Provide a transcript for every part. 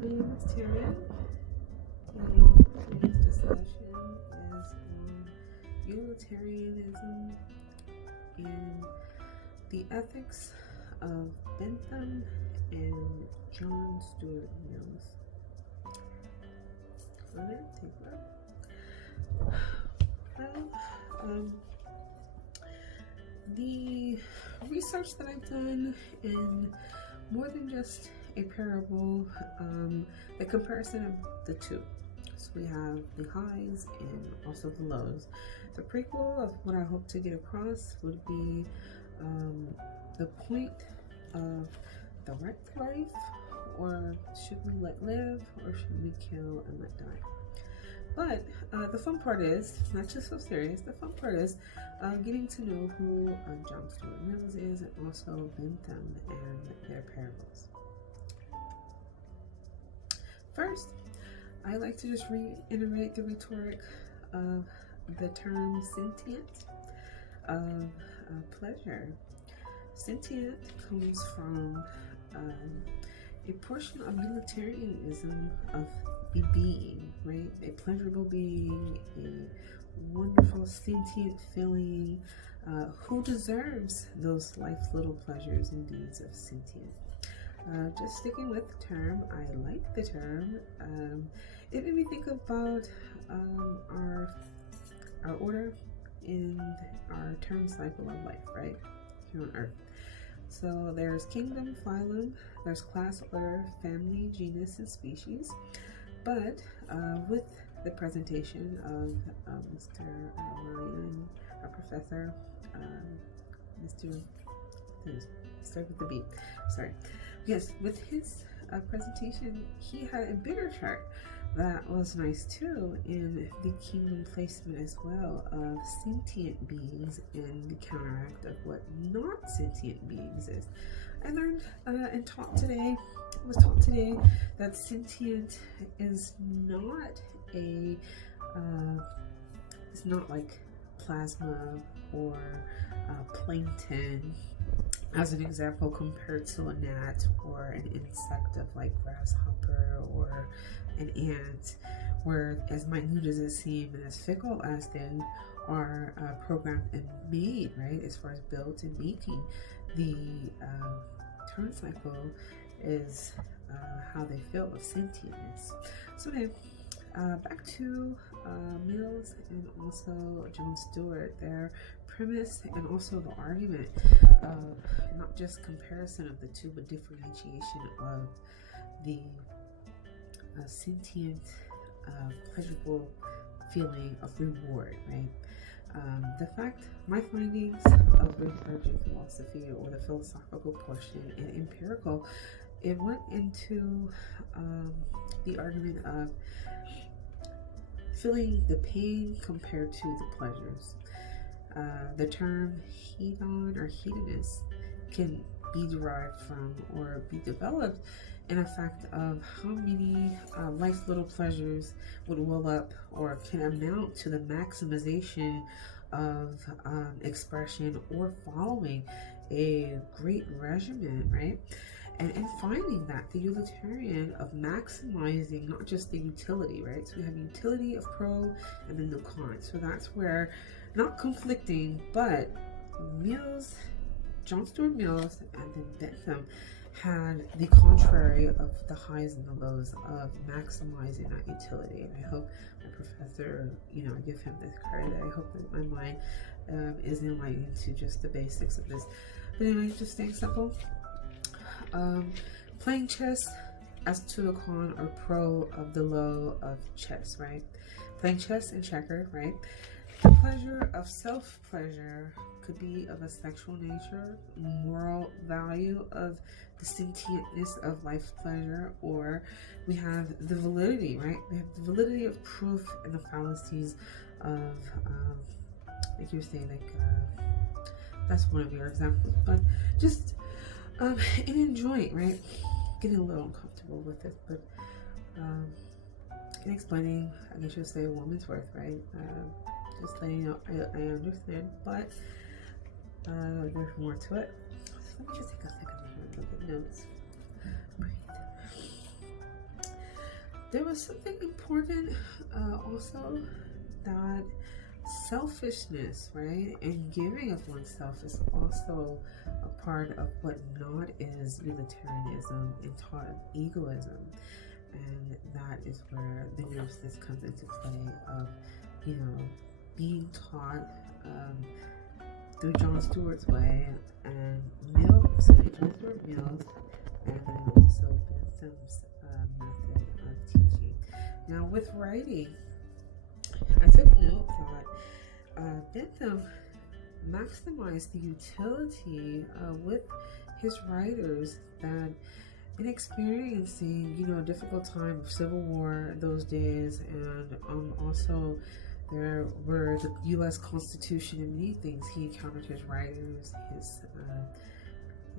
I am Tyrion, and today's discussion is on utilitarianism and the ethics of Bentham and John Stuart Mills. The research that I've done in more than just a parable, the comparison of the two. So we have the highs and also the lows. The prequel of what I hope to get across would be the point of the wrecked life, or should we let live, or should we kill and let die? But the fun part is, not just so serious, the fun part is getting to know who John Stuart Mills is, and also Bentham and their parables. First, I like to just reiterate the rhetoric of the term sentient of pleasure. Sentient comes from a portion of utilitarianism of a being, right? A pleasurable being, a wonderful sentient feeling, who deserves those life's little pleasures and deeds of sentient. Just sticking with the term, I like the term. It made me think about our order in our term cycle of life, right? Here on Earth. So there's kingdom, phylum, there's class, order, family, genus, and species. But with the presentation of Mr. Ryan, our professor, Mr. Start with the B. Sorry. Yes, with his presentation, he had a bigger chart that was nice too, in the kingdom placement as well of sentient beings and the counteract of what not sentient beings is. I learned and was taught today that sentient is not it's not like plasma or plankton, as an example, compared to a gnat or an insect of like grasshopper or an ant, where as minute as it seems and as fickle as they are programmed and made, right, as far as built and making, the turn cycle is how they feel of sentientness. So then, back to Mills and also John Stuart, their premise and also the argument of not just comparison of the two, but differentiation of the sentient, pleasurable feeling of reward, right? The fact, my findings of research in philosophy, or the philosophical portion and empirical, it went into the argument of feeling the pain compared to the pleasures. The term hedon or hedonist can be derived from or be developed in a fact of how many life's little pleasures would well up or can amount to the maximization of expression or following a great regimen, right? And finding that the utilitarian of maximizing not just the utility, right? So we have utility of pro and then the con. So that's where, not conflicting, but Mills, John Stuart Mills, and then Bentham had the contrary of the highs and the lows of maximizing that utility. And I hope my professor, I give him this credit. I hope that my mind is enlightened to just the basics of this. But anyway, just staying simple. Playing chess as to the con or pro of the low of chess, right? Playing chess and checker, right? The pleasure of self-pleasure could be of a sexual nature, moral value of the sentientness of life's pleasure, or we have the validity, right? We have the validity of proof and the fallacies of, like you're saying, that's one of your examples, but just and enjoying, right? Getting a little uncomfortable with it, but in explaining, I guess you'll say a woman's worth, right? Just letting you know, I understand, but there's more to it. So let me just take a second to look at notes. Breathe. there was something important also, that selfishness, right, and giving of oneself is also a part of what not is utilitarianism and taught of egoism. And that is where the nervousness comes into play of, being taught through John Stewart's way and John Stuart Mill's, and then also Bentham's method of teaching. Now, with writing, I took note that Bentham maximized the utility with his writers, that in experiencing, a difficult time of civil war those days, and also there were the U.S. Constitution and many things. He encountered his writers,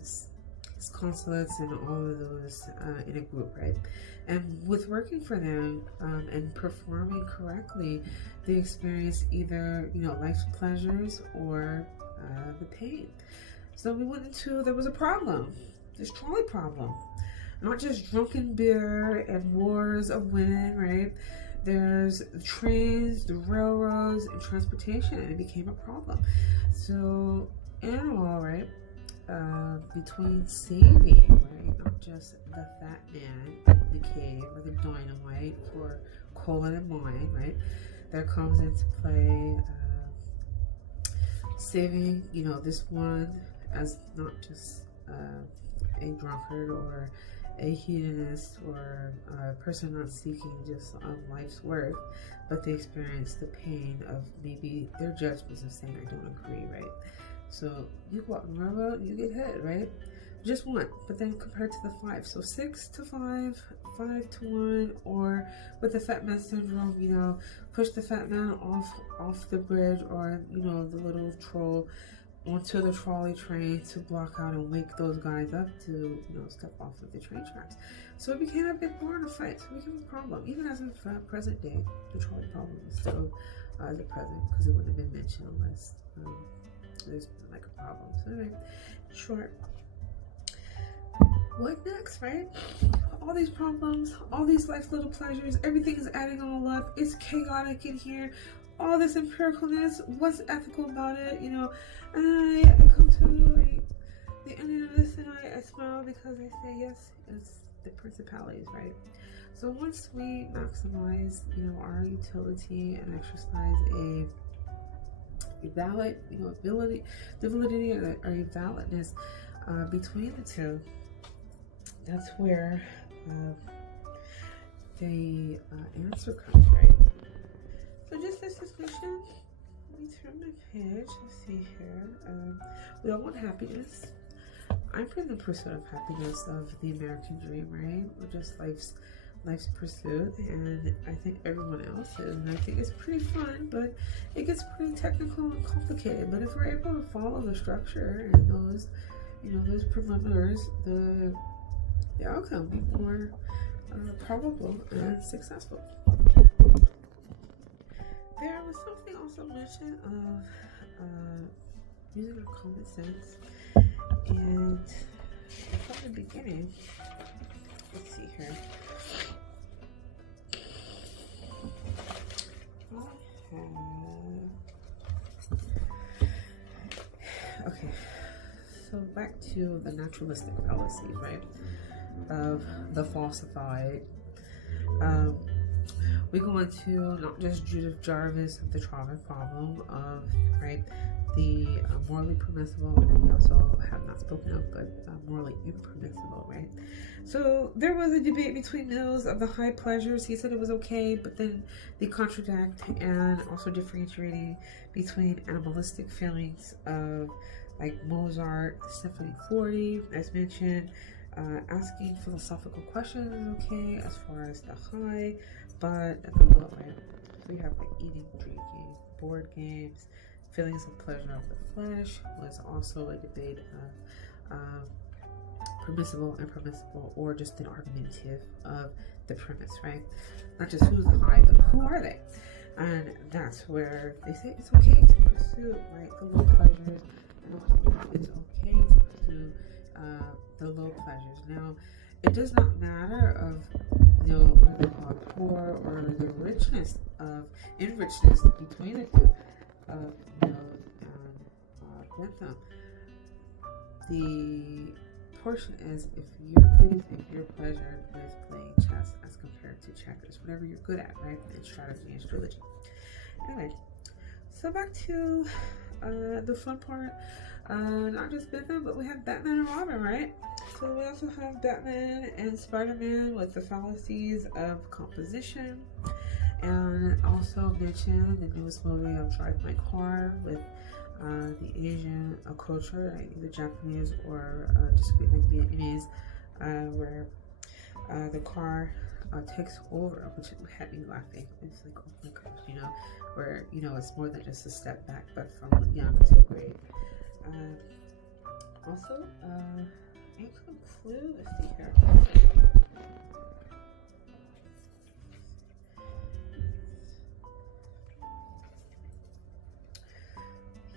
his consulates, and all of those in a group, right? And with working for them and performing correctly, they experienced either, life's pleasures or the pain. So we went into, there was a problem, this trolley problem. Not just drunken beer and wars of women, right? There's the trains, the railroads, and transportation, and it became a problem. So, in all, right, between saving, right, not just the fat man in the cave or the dynamite for colon and mine, right, there comes into play saving, this one as not just a drunkard or a hedonist or a person not seeking just life's worth, but they experience the pain of maybe their judgments of saying, I don't agree, right? So you go out on the railroad, you get hit, right? Just one, but then compared to the 5. So 6 to 5, 5 to 1, or with the fat man syndrome, push the fat man off the bridge, or, the little troll onto the trolley train to block out and wake those guys up to, step off of the train tracks. So it became a big war and a fight. So it became a problem. Even as of present day, the trolley problem is still the present, because it wouldn't have been mentioned unless there's been like a problem. So anyway, short. What next, right? All these problems, all these life's little pleasures, everything is adding all up. It's chaotic in here. All this empiricalness, what's ethical about it, And I come to the ending of this, and I smile because I say, yes, it's the principalities, right? So once we maximize, our utility and exercise a valid, ability, the validity or a validness between the two, that's where the answer comes, right? So just this discussion, let me turn my page. Let's see here. We all want happiness. I'm for the pursuit of happiness, of the American dream, right? Or just life's pursuit, and I think everyone else is. And I think it's pretty fun, but it gets pretty technical and complicated. But if we're able to follow the structure and those, those preliminaries, the outcome will be more probable and successful. There was something also mentioned of using our common sense, and from the beginning, let's see here. Okay, so back to the naturalistic fallacy, right, of the falsified. We go into not just Judith Jarvis of the trauma problem of, right, the morally permissible, and we also have not spoken of, but morally impermissible, right? So there was a debate between Mills of the high pleasures. He said it was okay, but then they contradict, and also differentiating between animalistic feelings of, like Mozart, Symphony 40, as mentioned. Asking philosophical questions is okay as far as the high, but at the low end, so we have like eating, drinking, board games, feelings of pleasure of the flesh was also a debate of permissible, impermissible, or just an argumentative of the premise, right? Not just who's the high, but who are they? And that's where they say it's okay to pursue, right, the low pleasures, and also it's okay to pursue the low pleasures. Now, it does not matter of what they call poor or the richness of enrichedness between the two of Mill and Bentham. The portion is if you're pleased, if you're pleasured with playing chess as compared to checkers, whatever you're good at, right? In strategy and strategy. Anyway, so back to the fun part. Not just Bentham, but we have Batman and Robin, right? So we also have Batman and Spider-Man with the fallacies of composition, and also mention the newest movie of Drive My Car with the Asian culture, right? Either Japanese or just like Vietnamese, where the car takes over, which had me laughing. It's like, oh my gosh, where it's more than just a step back, but from young to great. Also, income clue. Let's see here.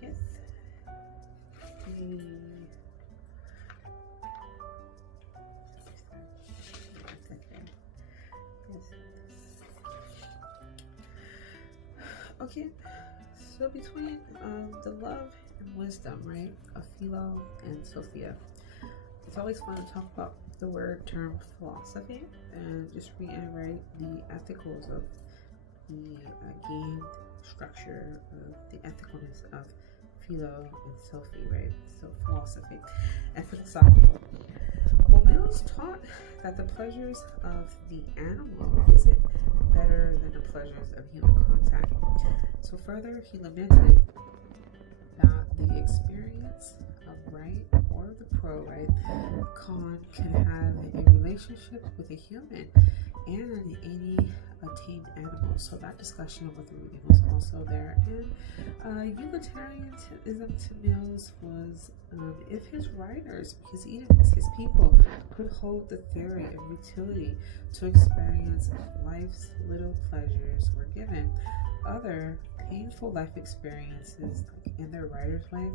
Yes. Okay, so between the love and wisdom, right, of Philo and Sophia, it's always fun to talk about the term philosophy and just reiterate the ethicals of the game structure of the ethicalness of Philo and Sophie, right? So philosophy and philosophical. Well, Mills taught that the pleasures of the animal isn't better than the pleasures of human contact. So further, he lamented that the experience of right or the pro, right, con can have a relationship with a human and any tamed animal. So that discussion with the reading was also there. And utilitarianism to Mills was if his writers, because even his people, could hold the theory of utility to experience life's little pleasures were given other painful life experiences in their writer's way.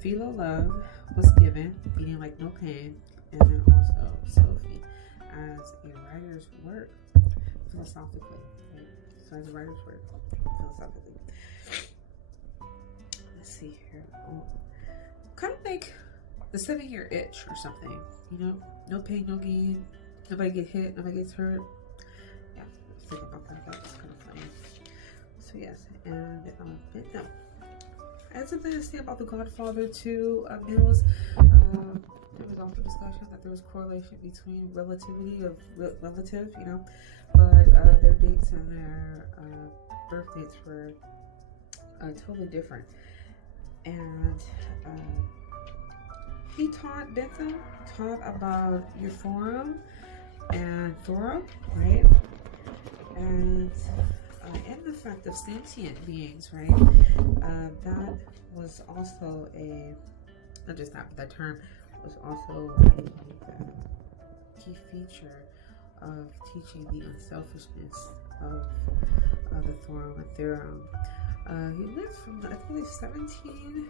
Philo love was given, meaning like no pain, and then also Sophie as a writer's work philosophically. Right? So as a writer's work philosophically. Let's see here. Kind of like the 7-year itch or something. No pain, no gain. Nobody get hit. Nobody gets hurt. Yeah, I was thinking about that. That was kind of funny. So yes, and Bentham. I had something to say about the Godfather to Mills. There was also discussion that there was correlation between relativity of relative, but their dates and their birth dates were totally different. And Bentham taught about Euphorum and Thorum, right? And the fact of sentient beings, right? That was also not just that, but that term was also a key feature of teaching the unselfishness of the Thorum and Theorem. He lived from, I believe, 1730.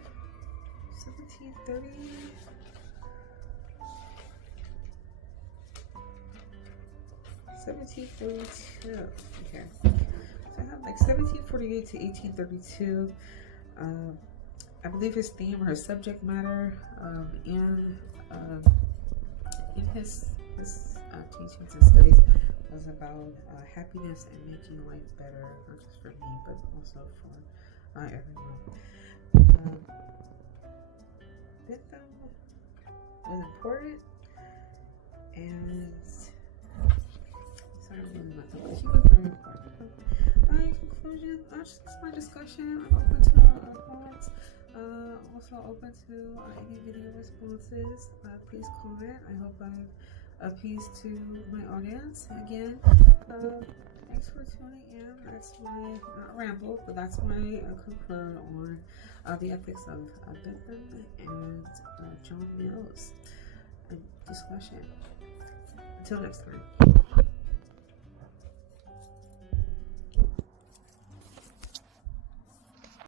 1732. Okay. So I have like 1748 to 1832. I believe his theme or his subject matter in his teachings and studies was about happiness and making life better, not just for me, but also for everyone. Bentham was important, and sorry, really not that, but he was very important. In conclusion, that's my discussion. I'm open to thoughts. Also open to any video responses. Please comment. I hope I've appeased to my audience. Again, thanks for tuning in. That's my, not ramble, but that's my conclude on the ethics of Bentham and John Mills discussion. Until next time.